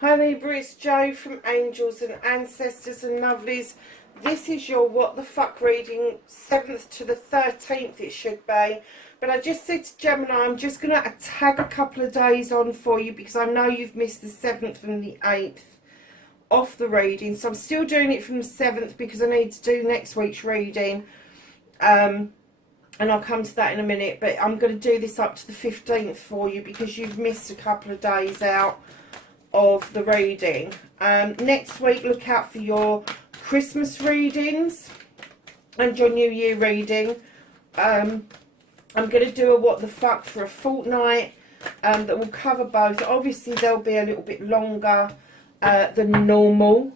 Hi Libra, it's Jo from Angels and Ancestors and Lovelies. This is your What the Fuck reading, 7th to the 13th it should be. But I just said to Gemini, I'm just going to tag a couple of days on for you because I know you've missed the 7th and the 8th off the reading. So I'm still doing it from the 7th because I need to do next week's reading. And I'll come to that in a minute. But I'm going to do this up to the 15th for you because you've missed a couple of days out of the reading. Next week, look out for your Christmas readings and your New Year reading. I'm going to do a What the Fuck for a fortnight that will cover both. Obviously, they'll be a little bit longer than normal.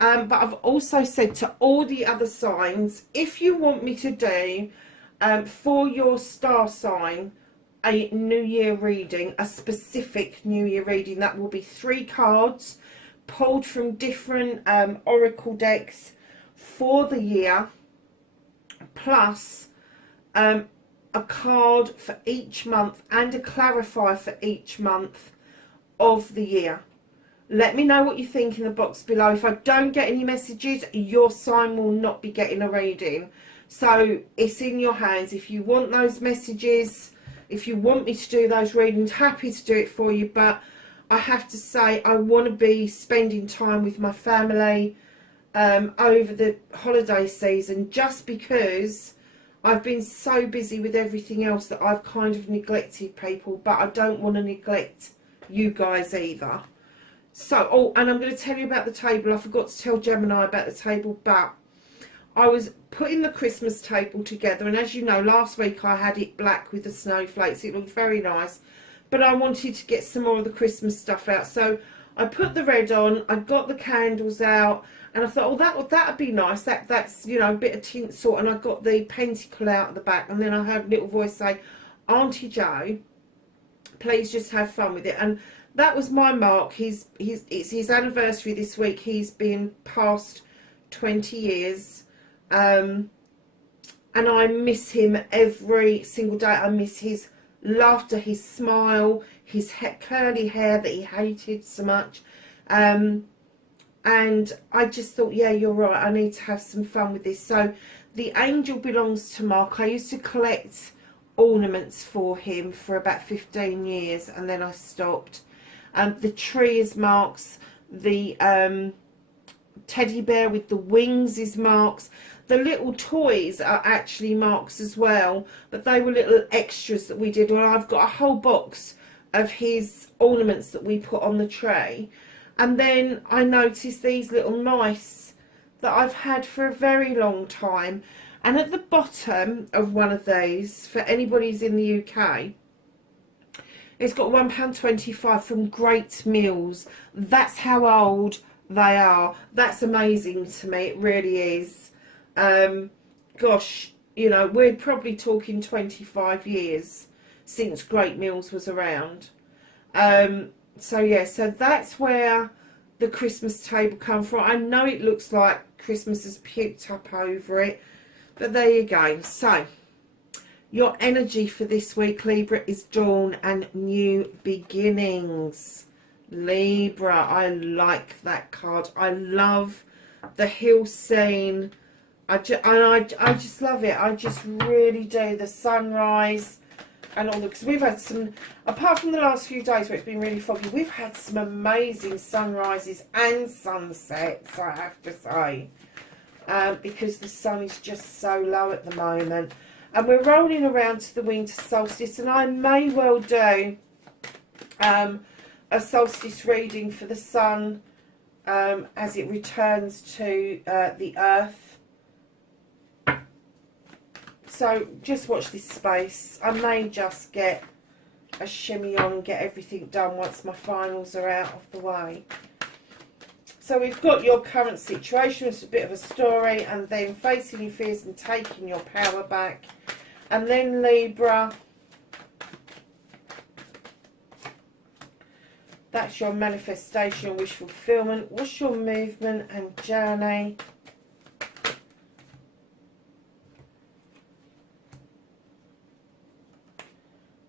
But I've also said to all the other signs, if you want me to do for your star sign a New Year reading, a specific New Year reading, that will be 3 cards pulled from different oracle decks for the year, plus a card for each month and a clarifier for each month of the year. Let me know what you think in the box below. If I don't get any messages, your sign will not be getting a reading. So it's in your hands. If you want those messages, if you want me to do those readings, happy to do it for you. But I have to say, I want to be spending time with my family over the holiday season, just because I've been so busy with everything else that I've kind of neglected people. But I don't want to neglect you guys either. So, oh, and I'm going to tell you about the table. I forgot to tell Gemini about the table, but I was putting the Christmas table together, and as you know, last week I had it black with the snowflakes. It looked very nice, but I wanted to get some more of the Christmas stuff out. So I put the red on, I got the candles out, and I thought, oh, that'd be nice. That's, you know, a bit of tinsel, and I got the pentacle out at the back, and then I heard a little voice say, Auntie Jo, please just have fun with it. And that was my mark. It's his anniversary this week. He's been past 20 years. And I miss him every single day. I miss his laughter, his smile, his curly hair that he hated so much. And I just thought, yeah, you're right, I need to have some fun with this. So the angel belongs to Mark. I used to collect ornaments for him for about 15 years, and then I stopped. The tree is Mark's. The teddy bear with the wings is Mark's. The little toys are actually Mark's as well, but they were little extras that we did. Well, I've got a whole box of his ornaments that we put on the tray. And then I noticed these little mice that I've had for a very long time. And at the bottom of one of these, for anybody who's in the UK, it's got £1.25 from Great Meals. That's how old they are. That's amazing to me. It really is. Gosh, you know, we're probably talking 25 years since Great Meals was around. So yeah, so that's where the Christmas table comes from. I know it looks like Christmas has puked up over it, but there you go. So your energy for this week, Libra, is dawn and new beginnings. Libra, I like that card. I love the hill scene. I just love it. I just really do. The sunrise and all the, because we've had some, apart from the last few days where it's been really foggy, we've had some amazing sunrises and sunsets, I have to say, because the sun is just so low at the moment. And we're rolling around to the winter solstice, and I may well do a solstice reading for the sun as it returns to the earth. So just watch this space. I may just get a shimmy on and get everything done once my finals are out of the way. So we've got your current situation, it's a bit of a story, and then facing your fears and taking your power back. And then Libra, That's your manifestation, your wish fulfillment. What's your movement and journey?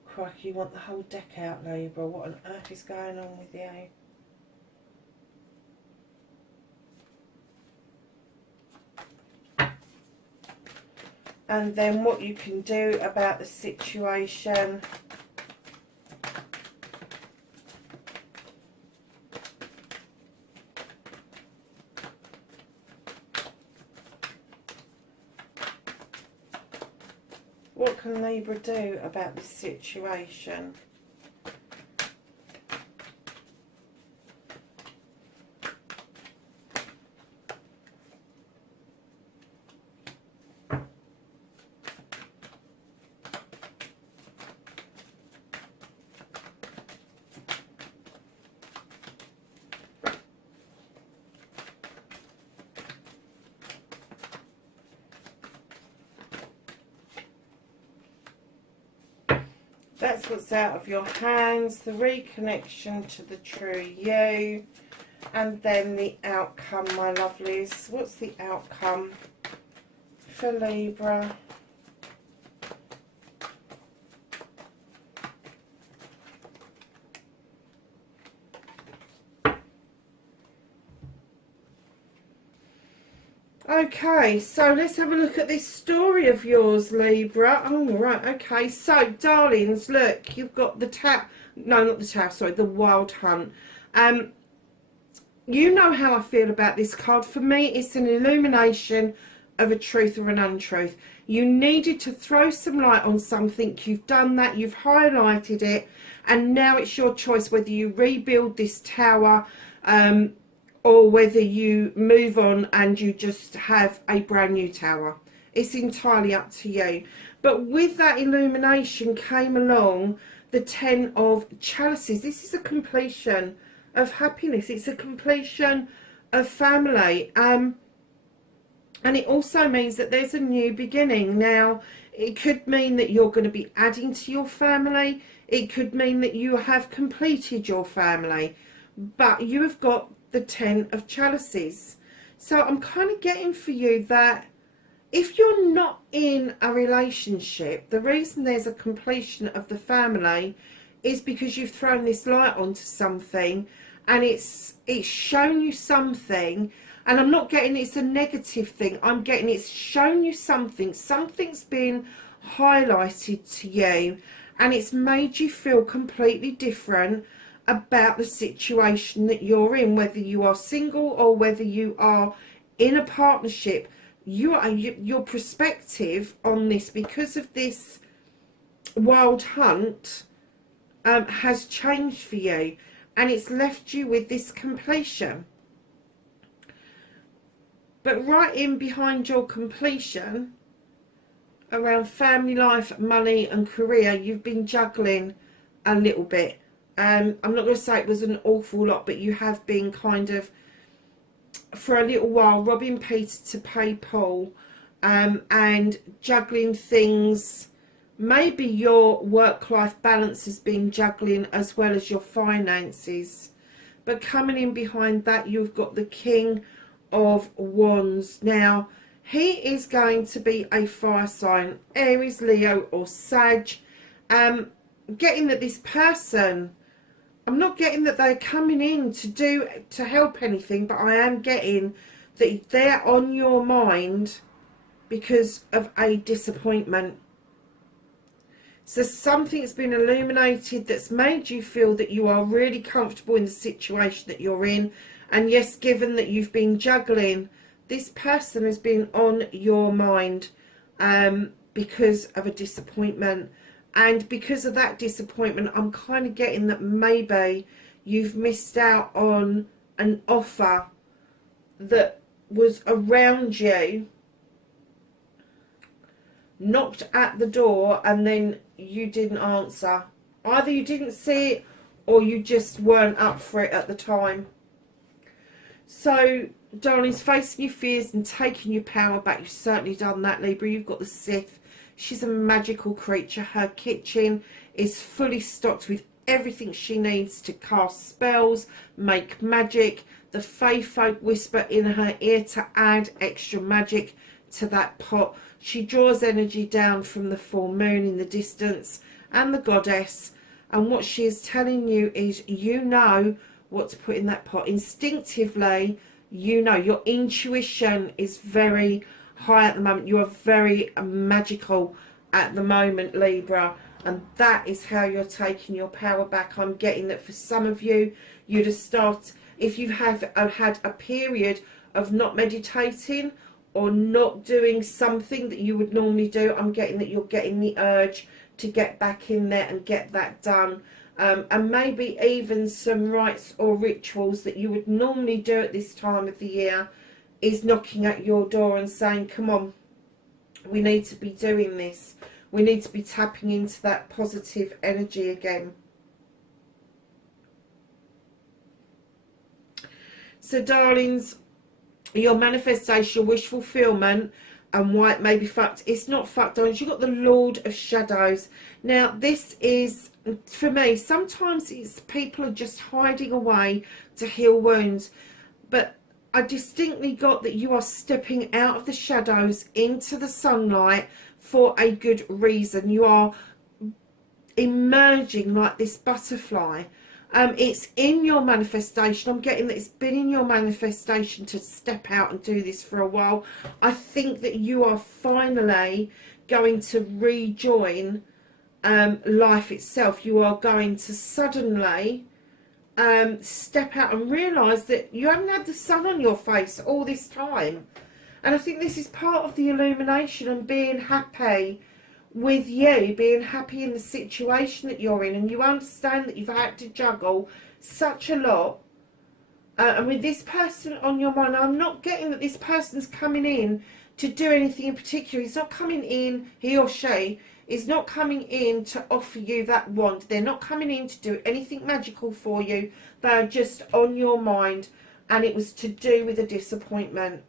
Crikey, you want the whole deck out, Libra. What on earth is going on with you? And then what you can do about the situation. What can Libra do about this situation? That's what's out of your hands, the reconnection to the true you, and then the outcome, my lovelies. What's the outcome for Libra? Okay, so let's have a look at this story of yours, Libra. Oh, right, okay. So, darlings, look, you've got the the Wild Hunt. You know how I feel about this card. For me, it's an illumination of a truth or an untruth. You needed to throw some light on something. You've done that. You've highlighted it. And now it's your choice whether you rebuild this tower, or whether you move on and you just have a brand new tower. It's entirely up to you. But with that illumination came along the 10 of Chalices. This is a completion of happiness. It's a completion of family. And it also means that there's a new beginning. Now, it could mean that you're going to be adding to your family. It could mean that you have completed your family. But you have got the 10 of Chalices. So I'm kind of getting for you that if you're not in a relationship, the reason there's a completion of the family is because you've thrown this light onto something, and it's shown you something. And I'm not getting it's a negative thing. I'm getting it's shown you something. Something's been highlighted to you, and it's made you feel completely different about the situation that you're in, whether you are single or whether you are in a partnership. Your perspective on this, because of this Wild Hunt, has changed for you, and it's left you with this completion. But right in behind your completion, around family life, money and career, you've been juggling a little bit. I'm not going to say it was an awful lot, but you have been kind of, for a little while, robbing Peter to pay Paul, and juggling things. Maybe your work-life balance has been juggling as well as your finances. But coming in behind that, you've got the King of Wands. Now, he is going to be a fire sign, Aries, Leo or Sag. Getting that this person, I'm not getting that they're coming in to help anything, but I am getting that they're on your mind because of a disappointment. So something's been illuminated that's made you feel that you are really comfortable in the situation that you're in. And yes, given that you've been juggling, this person has been on your mind because of a disappointment. And because of that disappointment, I'm kind of getting that maybe you've missed out on an offer that was around you, knocked at the door, and then you didn't answer. Either you didn't see it or you just weren't up for it at the time. So, darlings, facing your fears and taking your power back. You've certainly done that, Libra. You've got the Sith. She's a magical creature. Her kitchen is fully stocked with everything she needs to cast spells, make magic. The Fae folk whisper in her ear to add extra magic to that pot. She draws energy down from the full moon in the distance and the goddess, and what she is telling you is, you know what to put in that pot instinctively. You know, your intuition is very high at the moment. You are very magical at the moment, Libra, and that is how you're taking your power back. I'm getting that for some of you, you'd have started, if you have had a period of not meditating or not doing something that you would normally do, I'm getting that you're getting the urge to get back in there and get that done. And maybe even some rites or rituals that you would normally do at this time of the year is knocking at your door and saying, come on, we need to be doing this. We need to be tapping into that positive energy again. So, darlings, your manifestation, wish fulfillment, and why it may be fucked. It's not fucked, darlings. You've got the Lord of Shadows. Now, this is, for me, sometimes it's people are just hiding away to heal wounds. But I distinctly got that you are stepping out of the shadows into the sunlight for a good reason. You are emerging like this butterfly. It's in your manifestation. I'm getting that it's been in your manifestation to step out and do this for a while. I think that you are finally going to rejoin life itself. You are going to suddenly step out and realise that you haven't had the sun on your face all this time. And I think this is part of the illumination and being happy with you, being happy in the situation that you're in, and you understand that you've had to juggle such a lot. And with this person on your mind, I'm not getting that this person's coming in to do anything in particular. He's not coming in, he or she is not coming in to offer you that wand. They're not coming in to do anything magical for you. They are just on your mind, and it was to do with a disappointment.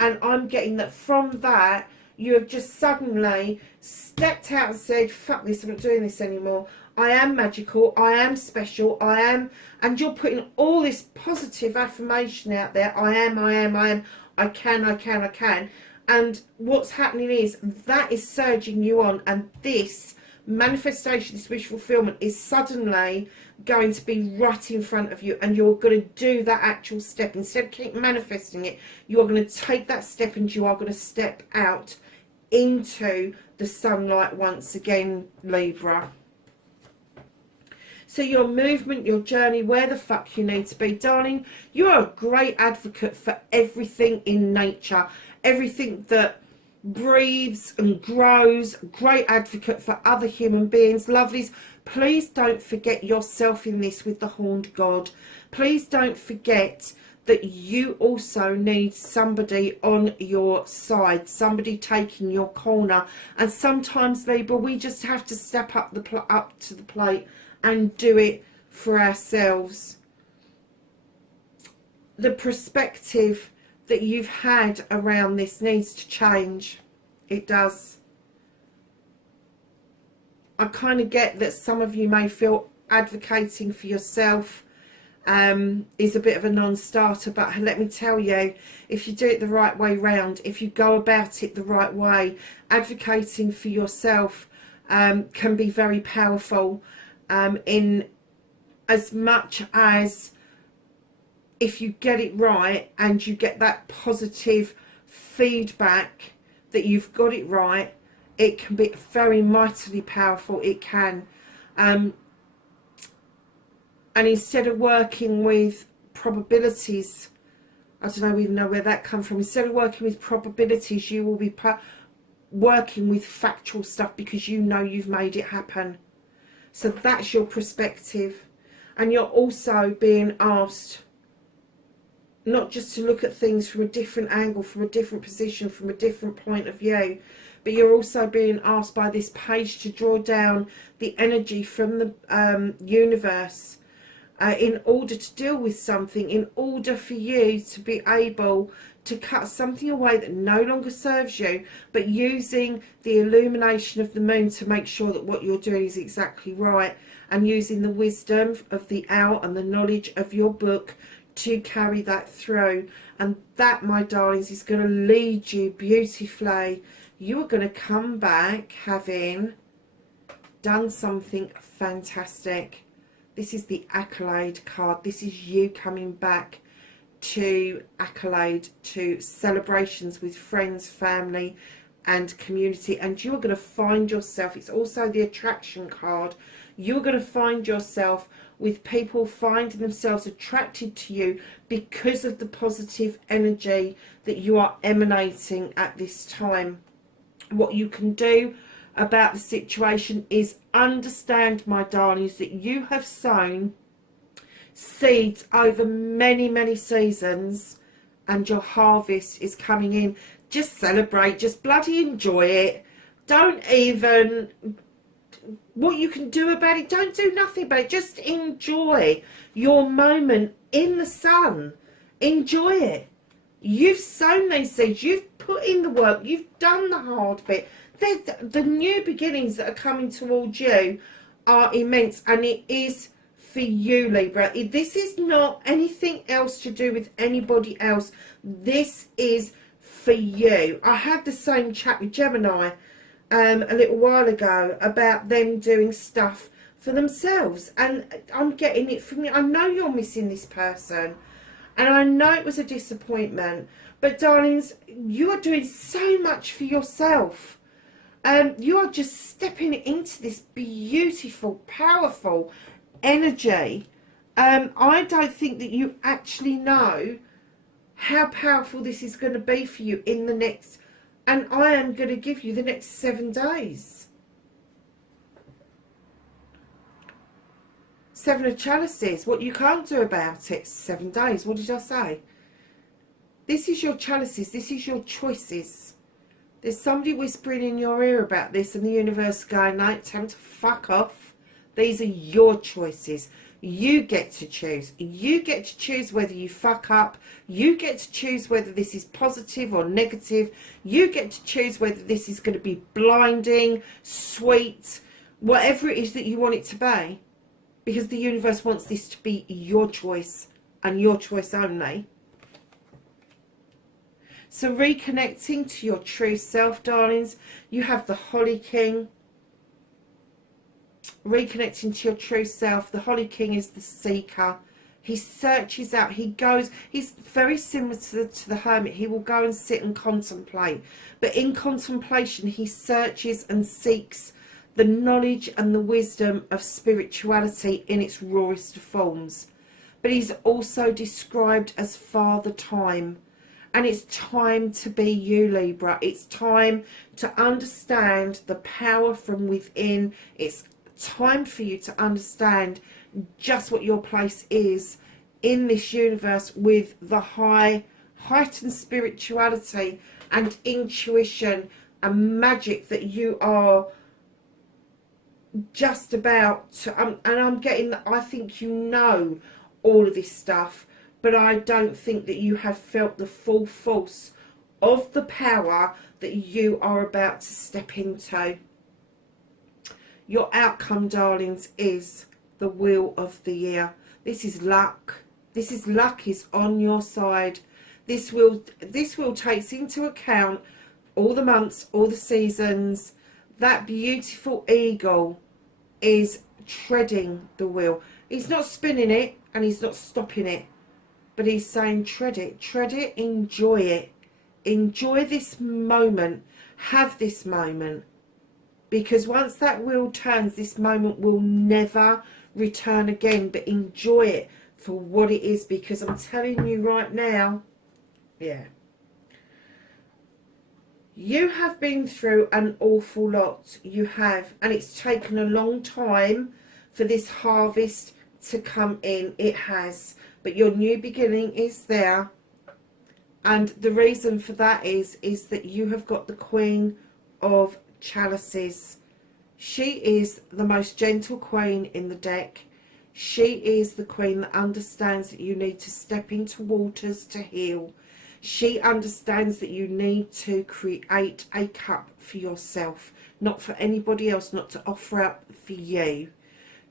And I'm getting that from that, you have just suddenly stepped out and said, fuck this, I'm not doing this anymore. I am magical, I am special, I am, and you're putting all this positive affirmation out there. I am, I can. And what's happening is that is surging you on, and this manifestation, this wish fulfillment is suddenly going to be right in front of you, and you're going to do that actual step. Instead of keep manifesting it, you are going to take that step, and you are going to step out into the sunlight once again, Libra. So your movement, your journey, where the fuck you need to be, darling, you are a great advocate for everything in nature, everything that breathes and grows. Great advocate for other human beings. Lovelies, please don't forget yourself in this with the horned god. Please don't forget that you also need somebody on your side, somebody taking your corner. And sometimes, Libra, we just have to step up to the plate and do it for ourselves. The perspective that you've had around this needs to change. It does. I kind of get that some of you may feel advocating for yourself is a bit of a non-starter, but let me tell you, if you do it the right way round, if you go about it the right way, advocating for yourself can be very powerful, in as much as if you get it right and you get that positive feedback that you've got it right, it can be very mightily powerful. It can. And instead of working with probabilities, I don't even know where that comes from. Instead of working with probabilities, you will be working with factual stuff, because you know you've made it happen. So that's your perspective. And you're also being asked not just to look at things from a different angle, from a different position, from a different point of view, but you're also being asked by this page to draw down the energy from the universe, in order to deal with something, in order for you to be able to cut something away that no longer serves you, but using the illumination of the moon to make sure that what you're doing is exactly right, and using the wisdom of the owl and the knowledge of your book to carry that through. And that, my darlings, is going to lead you beautifully. You are going to come back having done something fantastic. This is the accolade card. This is you coming back to accolade, to celebrations with friends, family and community. And you're going to find yourself, it's also the attraction card, you're going to find yourself with people finding themselves attracted to you because of the positive energy that you are emanating at this time. What you can do about the situation is understand, my darlings, that you have sown seeds over many seasons, and your harvest is coming in. Just celebrate, just bloody enjoy it. Don't even, what you can do about it, don't do nothing about it. Just enjoy your moment in the sun. Enjoy it. You've sown these seeds, you've put in the work, you've done the hard bit. The new beginnings that are coming towards you are immense, and it is for you, Libra. This is not anything else to do with anybody else. This is for you. I had the same chat with Gemini a little while ago about them doing stuff for themselves, and I'm getting it from you. I know you're missing this person, and I know it was a disappointment, but darlings, you are doing so much for yourself. You are just stepping into this beautiful, powerful energy. I don't think that you actually know how powerful this is going to be for you in the next, and I am going to give you the next 7 days. 7 of chalices. What you can't do about it, 7 days. What did I say? This is your chalices. This is your choices. There's somebody whispering in your ear about this, and the universe going, no, time to fuck off. These are your choices. You get to choose. You get to choose whether you fuck up. You get to choose whether this is positive or negative. You get to choose whether this is going to be blinding, sweet, whatever it is that you want it to be. Because the universe wants this to be your choice and your choice only. So reconnecting to your true self, darlings. You have the Holly King. Reconnecting to your true self. The Holly King is the seeker. He searches out. He goes. He's very similar to the Hermit. He will go and sit and contemplate. But in contemplation, he searches and seeks the knowledge and the wisdom of spirituality in its rawest forms. But he's also described as Father Time. And it's time to be you, Libra. It's time to understand the power from within. It's time for you to understand just what your place is in this universe with the heightened spirituality and intuition and magic that you are just about to, and I'm getting that. I think you know all of this stuff, but I don't think that you have felt the full force of the power that you are about to step into. Your outcome, darlings, is the Wheel of the Year. This is luck. This is luck is on your side. This wheel takes into account all the months, all the seasons. That beautiful eagle is treading the wheel. He's not spinning it and he's not stopping it. But he's saying tread it, enjoy it. Enjoy this moment. Have this moment. Because once that wheel turns, this moment will never return again. But enjoy it for what it is. Because I'm telling you right now, yeah. You have been through an awful lot. You have. And it's taken a long time for this harvest to come in. It has. But your new beginning is there. And the reason for that is that you have got the Queen of Chalices. She is the most gentle queen in the deck. She is the queen that understands that you need to step into waters to heal. She understands that you need to create a cup for yourself, not for anybody else, not to offer up for you.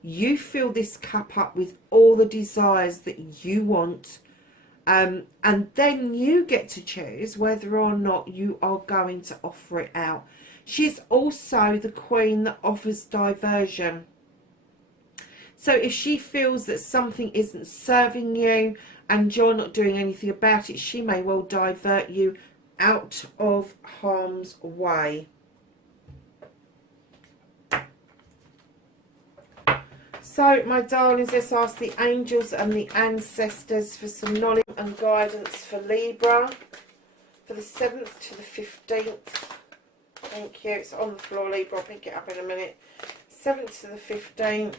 You fill this cup up with all the desires that you want, and then you get to choose whether or not you are going to offer it out. She's also the queen that offers diversion. So if she feels that something isn't serving you and you're not doing anything about it, she may well divert you out of harm's way. So, my darlings, let's ask the angels and the ancestors for some knowledge and guidance for Libra for the 7th to the 15th. Thank you. It's on the floor, Libra. I'll pick it up in a minute. 7th to the 15th.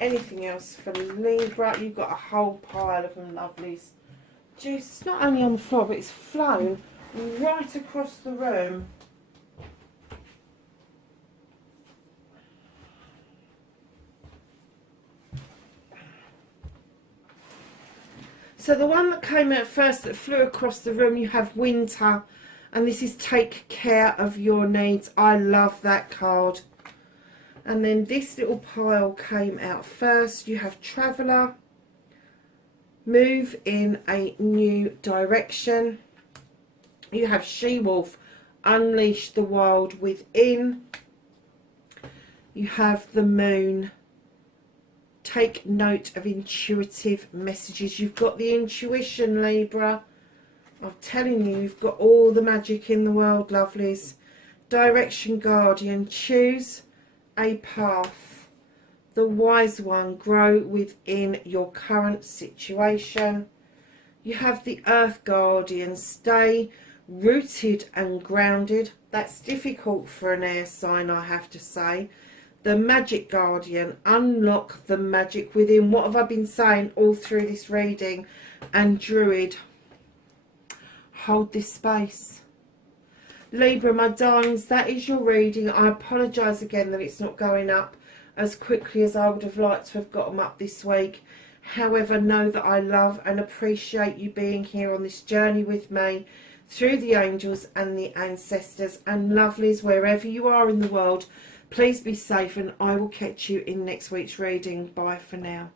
Anything else for Libra? You've got a whole pile of them, lovelies. Jeez, it's not only on the floor, but it's flown right across the room. So the one that came out first that flew across the room, you have winter. And this is take care of your needs. I love that card. And then this little pile came out first. You have traveller. Move in a new direction. You have she-wolf. Unleash the wild within. You have the moon. Take note of intuitive messages. You've got the intuition, Libra. I'm telling you, you've got all the magic in the world, lovelies. Direction guardian. Choose a path. The wise one. Grow within your current situation. You have the earth guardian. Stay rooted and grounded. That's difficult for an air sign, I have to say. The magic guardian, unlock the magic within. What have I been saying all through this reading? And druid, hold this space. Libra, my darlings, that is your reading. I apologise again that it's not going up as quickly as I would have liked to have got them up this week. However, know that I love and appreciate you being here on this journey with me through the angels and the ancestors. And lovelies, wherever you are in the world, please be safe, and I will catch you in next week's reading. Bye for now.